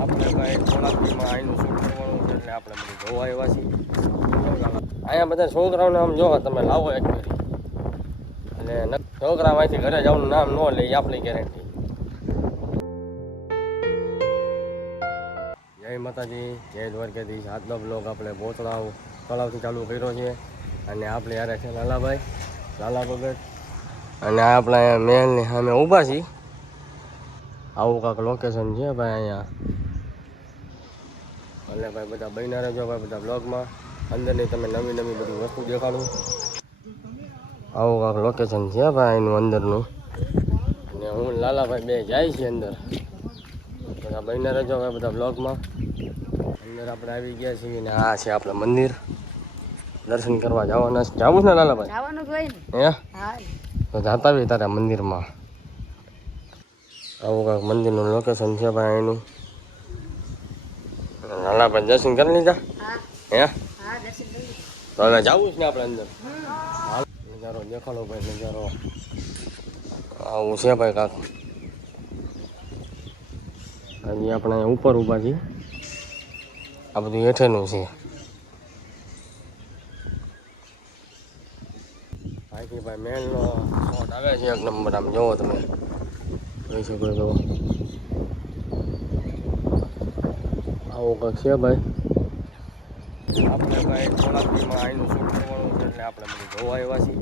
આપણે ભાઈ કોલાપીમાં આવીનું શૂટ કરવાનું છે એટલે આપણે બધું જોવા આવ્યા છીએ. અહીંયા બધા છોકરાઓને આમ જોવા તમે લાવો એક ફેરી એટલે છોકરામાંથી ઘરે જવાનું નામ ન લે એ આપણી ગેરંટી. જય માતાજી, જય દ્વારકાધીશ. આજનો બ્લોગ આપણે બોતળાવ તળાવથી ચાલુ કર્યો છે અને આપણે યારે છે લાલાભાઈ, લાલા ભગત અને આપણે મહેલની સામે ઊભા છીએ. આવું કાંક લોકેશન છે ભાઈ અહીંયા. એટલે ભાઈ બધા બન્યા રહેજો ભાઈ બધા બ્લોગમાં. અંદરની તમે નવી નવી બધી વસ્તુ દેખાડું. આવું કાંક લોકેશન છે ભાઈ એનું અંદરનું. અને હું લાલાભાઈ બે જાય છે અંદર. બધા બન્યા રહેજો ભાઈ બધા બ્લોગમાં. અંદર આપણે આવી ગયા છીએ ને આ છે આપણે મંદિર. દર્શન કરવા જવાના છે. જવું છે ને લાલાભાઈ? જવાનું જ હોય ને. હે? તો જાતા આવી તારા મંદિરમાં. આવું કાંક મંદિરનું લોકેશન છે ભાઈ એનું. લાલાભાઈ દર્શન કરી લીધા? હે? તો હવે જવું છે ને આપણે અંદર. નજારો દેખાડો ભાઈ, નજારો આવું છે ભાઈ કાંક. હજી આપણે ઉપર ઊભા છીએ. આ બધું હેઠેનું છે. બાકી ભાઈ મહેલનો શોટ આવે છે એક નંબર. આમ જોવો તમે જોઈ શકો છો. આવું કંઈક છે ભાઈ. આપણે ભાઈ કોલાપીમાં આવીનું શૂટ કરવાનું છે એટલે આપણે બધું જોવા આવ્યા છીએ.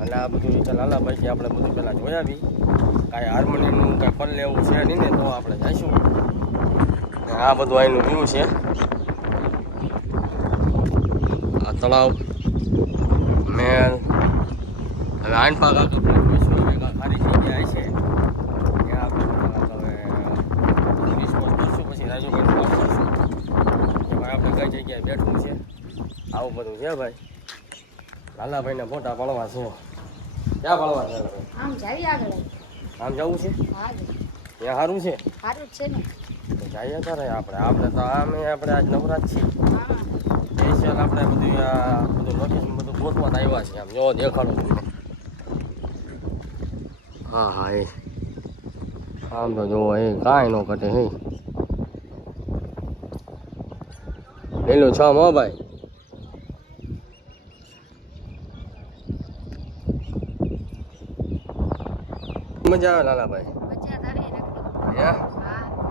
એટલે આ બધું લાલાભાઈ કે આપણે બધું પહેલાં જોયા બી. કાંઈ હાર્મોનિયમનું કાંઈ પલ લેવું છે નહીં ને તો આપણે જઈશું. આ બધું અહીંનું વ્યૂ છે. આ તળાવ, મહેલ. હવે આઈન પાક આગળ વિશ્વ ભેગા સારી જગ્યાએ છે ત્યાં આપણે હવે રિસ્પોન્સ કરશું. પછી રાજુભાઈનું કામ કરશું કે ભાઈ આપણે કઈ જગ્યાએ બેઠવું છે. આવું બધું છે ભાઈ. લાલાભાઈના ફોટા પાડવા છે. ક્યાં પાડવા છે લાલાભાઈ? આમ જઈએ આગળ. આમ જવું છે? હા ત્યાં સારું છે? સારું જ છે ને. તો જઈએ તારે આપણે તો આમે આપણે આજ નવરાત છીએ. હા સ્પેશિયલ આપણે બધું બધું લોકેશન બધું ગોતવા આવ્યા છે. આમ જો દેખાડો તમને. હા હા એ આમ તો જોવો એ કાંઈ ન ઘટે. હે લીલું છ હો ભાઈ. મજા આવે લાલાભાઈ?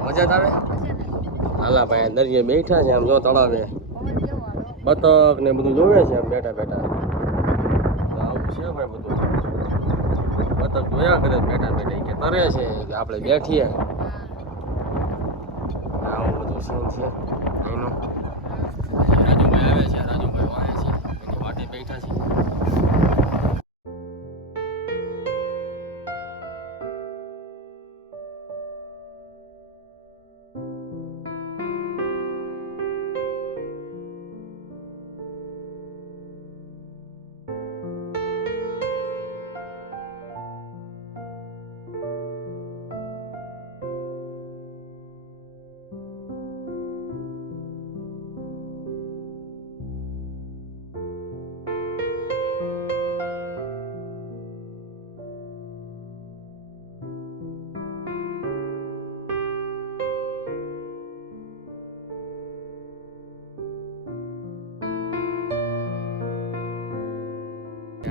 મજા આવે? લાલાભાઈ દરિયે બેઠા છે. આમ જો તળાવે બતક ને બધું જોવે છે આમ બેઠા બેઠા. આવું છે ભાઈ બધું. બતક જોયા કરે બેઠા બેઠા કે તરે છે આપણે બેઠીએ. આવું બધું સીન છે એનું. રાજુભાઈ આવે છે, રાજુભાઈ વાળે છે એની વાટે બેઠા છે.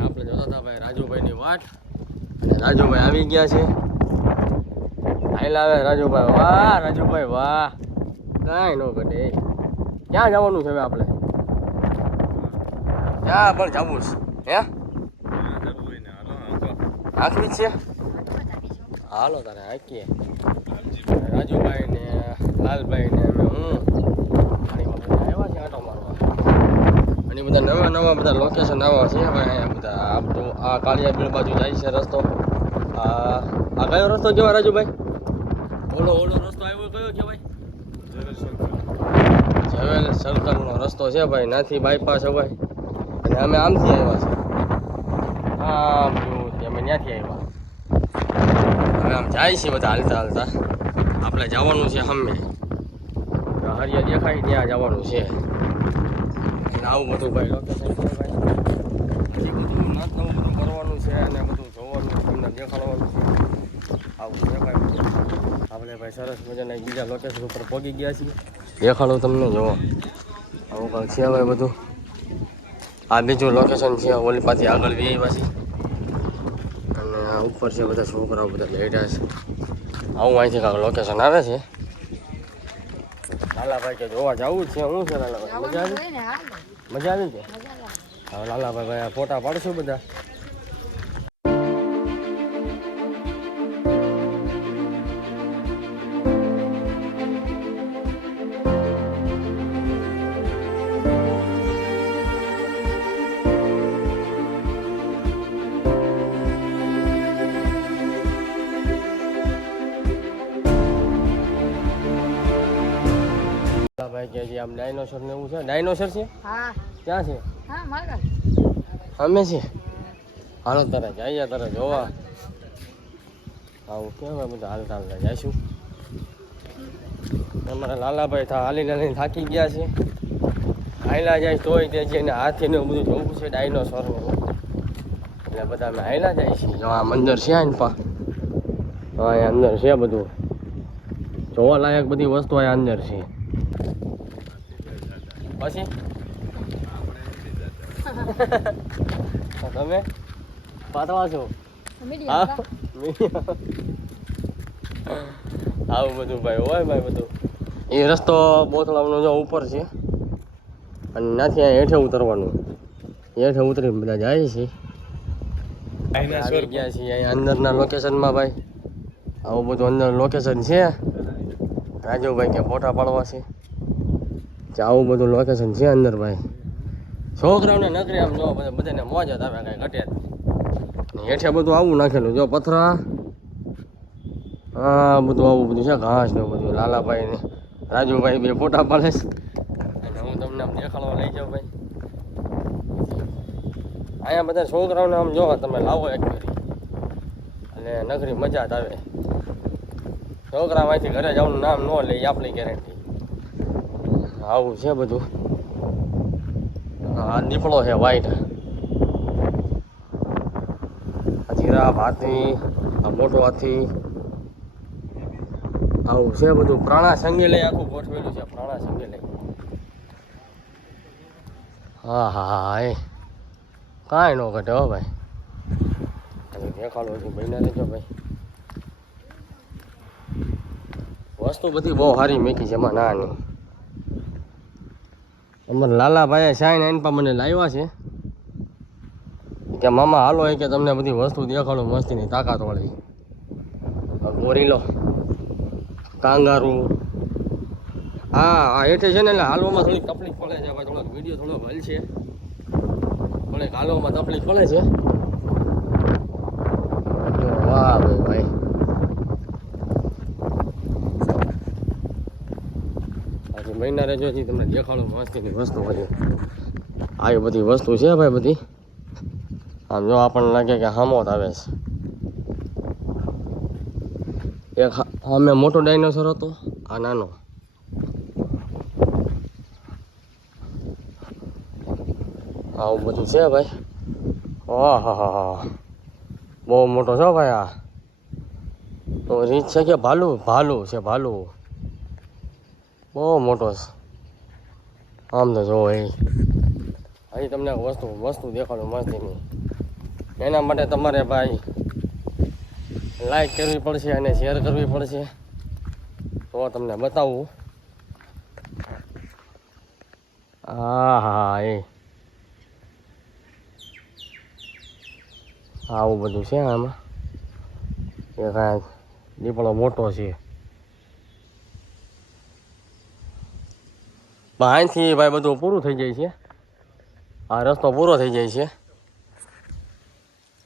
આપણે જોતા હતા ભાઈ રાજુભાઈની વાટ. અને રાજુભાઈ આવી ગયા છે. આયલા આવે રાજુભાઈ. વાહ રાજુભાઈ વાહ. કાંઈ ન ઘટે. ક્યાં જવાનું છે હવે આપણે? ક્યાં પણ જવું છે? હે આખરી છે? હાલો તારે હાકીએ. રાજુભાઈ ને લાલભાઈ ને અમે હું આવ્યા છે આટો મારવા. અને બધા નવા નવા બધા લોકેશન આવા છે ભાઈ. અહીંયા બધા આમ તો આ કાળિયા બીળ બાજુ જાય છે રસ્તો. આ કયો રસ્તો કહેવાય રાજુભાઈ? ઓલો રસ્તો આવ્યો કયો કહેવાય? ઝવેલ સર્કલનો રસ્તો છે ભાઈ. નાથી બાયપાસ હોય અને અમે આમથી આવ્યા છે. આમ જોયું અમે ત્યાંથી આવ્યા. હવે આમ જાય છે બધા હાલતા હાલતા. આપણે જવાનું છે સામે. હરિયા દેખાય ત્યાં જવાનું છે. આવું બધું ભાઈ લોકેશન છે ભાઈ. હજી બધું નવું બધું કરવાનું છે અને બધું જોવાનું તમને દેખાડવાનું છે. આવું છે ભાઈ. ભલે ભાઈ સરસ મજાના બીજા લોકેશન ઉપર પહોંચી ગયા છીએ. દેખાડું તમને, જોવો આવું કાંઈક છે ભાઈ બધું. આ બીજું લોકેશન છે, ઓલી પાછી આગળ વી પાછી, અને આ ઉપર છે બધા છોકરાઓ બધા બેઠા છે. આવું અહીંથી કાંઈક લોકેશન આવે છે. લાલાભાઈ કે જોવા જવું જ છે. શું છે લાલાભાઈ, મજા આવી? મજા આવી છે. હવે લાલાભાઈ ભાઈ ફોટા પાડશું બધા. ભાઈ કે જે આમ ડાયનોસર ને એવું છે. ડાયનોસર છે? હા. ક્યાં છે? હા મારા અમે છે. હાલો તારે જઈએ, તારે જોવા આવું કેવાય બધા હાલતા હાલતા જઈશું. અમારા લાલાભાઈ હાલીને થાકી ગયા છે. હાયલા જાય તોય તે છે ને હાથી ને બધું જોવું છે ડાયનોસર ને, એટલે બધા અમે હાયલા જાય છીએ. જો આ મંદિર છે ને પા, અહીંયા અંદર છે બધું જોવા લાયક બધી વસ્તુ અહીંયા અંદર છે. પછી તમે પાતળા છો? હા, આવું બધું ભાઈ હોય ભાઈ બધું. એ રસ્તો બોથળાનો જો ઉપર છે, અને ત્યાંથી અહીંયા હેઠે ઉતરવાનું. હેઠે ઉતરીને બધા જાય છે. આવી ગયા છીએ અહીંયા અંદરના લોકેશનમાં ભાઈ. આવું બધું અંદર લોકેશન છે. રાજુભાઈ કે ફોટા પાડવા છે. આવું બધું લોકેશન છે અંદર ભાઈ. છોકરાઓને નકરી આમ જો બધાને મોજ જ આવે, કાંઈ ઘટે જ. હેઠે બધું આવું નાખેલું જો પથરા, હા બધું આવું બધું છે, ઘાસ ને બધું. લાલાભાઈ ને રાજુભાઈ બે ફોટા પાડે છે, અને હું તમને આમ દેખાડવા લઈ જાઉં ભાઈ. અહીંયા બધા છોકરાઓને આમ જોવા તમે લાવો એક ફેરી, અને નકરી મજા જ આવે. છોકરામાંથી ઘરે જવાનું નામ ન લે, આપણી ગેરંટી. આવું છે બધું. આ દીપડો છે વાઈટ, જીરાફ, હાથી, આ મોટો હાથી. આવું છે બધું. પ્રાણા સંગેલય આખું ગોઠવેલું છે, પ્રાણા સંગેલય. હા હા હા, એ કાંઈ ન ઘટે હો ભાઈ. દેખાડો છે બહેના રહેજો ભાઈ. વસ્તુ બધી બહુ સારી મેકી છે એમાં ના નહીં. અમારા લાલાભાઈએ સાઈન આઈન પર મને લાવ્યા છે કે મામા હાલો એ કે તમને બધી વસ્તુ દેખાડો મસ્તીની તાકાતવાળી. ગોરીલો, કાંગારું. હા હેઠે છે ને, એટલે હાલવામાં થોડીક તકલીફ પડે છે ભાઈ. થોડોક વિડીયો થોડોક હલ છે, થોડીક હાલવામાં તકલીફ પડે છે. વાહ ભાઈ ભાઈ, મહિના રહેજો તમને દેખાડો મસ્તીની વસ્તુ બધી. આવી બધી વસ્તુ છે ભાઈ બધી. આમ જો આપણને લાગે કે હામો જ આવે છે. એક અમે મોટો ડાયનોસર હતો, આ નાનો. આવું બધું છે ભાઈ. ઓહ હા હા, બહુ મોટો છે ભાઈ. આ તો રીત છે કે ભાલુ છે, ભાલુ બહુ મોટો છે. આમ તો જોવો એ અહીં તમને વસ્તુ દેખાડો મસ્તીની. એના માટે તમારે ભાઈ લાઈક કરવી પડશે અને શેર કરવી પડશે, તો તમને બતાવું. હા હા, એ આવું બધું છે આમાં. એ કાંઈ દીપડો મોટો છે. અહીંથી ભાઈ બધું પૂરું થઈ જાય છે. આ રસ્તો પૂરો થઈ જાય છે,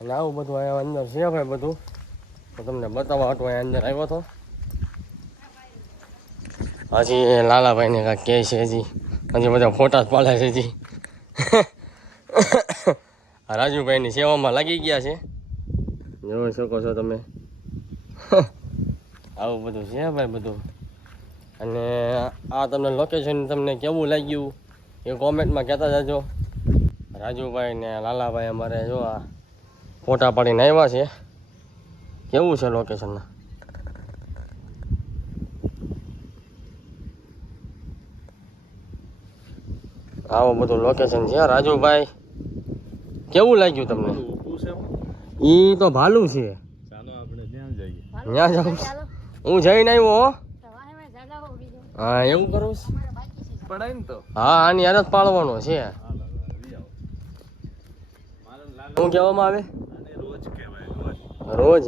અને આવું બધું અહીંયા અંદર છે ભાઈ બધું. તો તમને બતાવવા હાટું અહીંયા અંદર આવ્યો હતો. હજી લાલાભાઈને કાંઈક કહે છે, હજી બધા ફોટા જ પાડે છે હજી. રાજુભાઈની સેવામાં લાગી ગયા છે, જોઈ શકો છો તમે. આવું બધું છે ભાઈ બધું. અને આ તમને લોકેશન તમને કેવું લાગ્યું એ કોમેન્ટમાં કહેતા જજો. રાજુભાઈ ને લાલાભાઈ અમારે જો આ ફોટા પાડીને આવ્યા છે. કેવું છે લોકેશનના આવો બધું લોકેશન છે રાજુભાઈ. કેવું લાગ્યું તમને? ઊભું છે ઈ તો ભાલું છે. ચાલો આપણે ત્યાં જઈએ. ત્યાં જાઉં હું જઈને આવ્યો હો. હા એવું કરું છું. પડાય ને તો હા આની હારે જ પાડવાનો છે. શું કહેવામાં આવે? આને રોજ કહેવાય રોજ રોજ.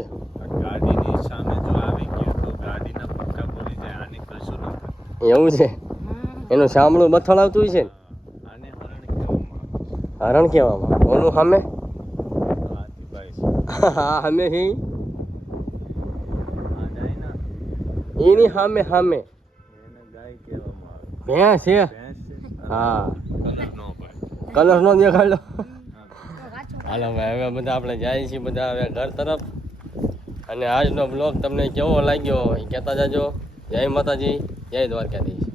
ગાડીની સામે જો આવી ગયું તો ગાડીના પક્કા બોલી જાય. આને કશું ન થાય. એવું છે. એનું સાંભળું બથળ આવતું હોય છે ને. આને હરણ કહેવામાં હરણ કહેવામાં. ઓલું સામે આવે. હાથીભાઈ છે. હા સામે હી આ જાય ને એની સામે સામે એને ગાય કહેવામાં આવે. ભેંસ છે. ભેંસ છે. હા કલર નો પાય. કલર નો દેખાડો. હાલો ભાઈ હવે બધા આપણે જાય છીએ બધા હવે ઘર તરફ. અને આજનો બ્લોગ તમને કેવો લાગ્યો એ કહેતા જાજો. જય માતાજી, જય દ્વારકાધીશ.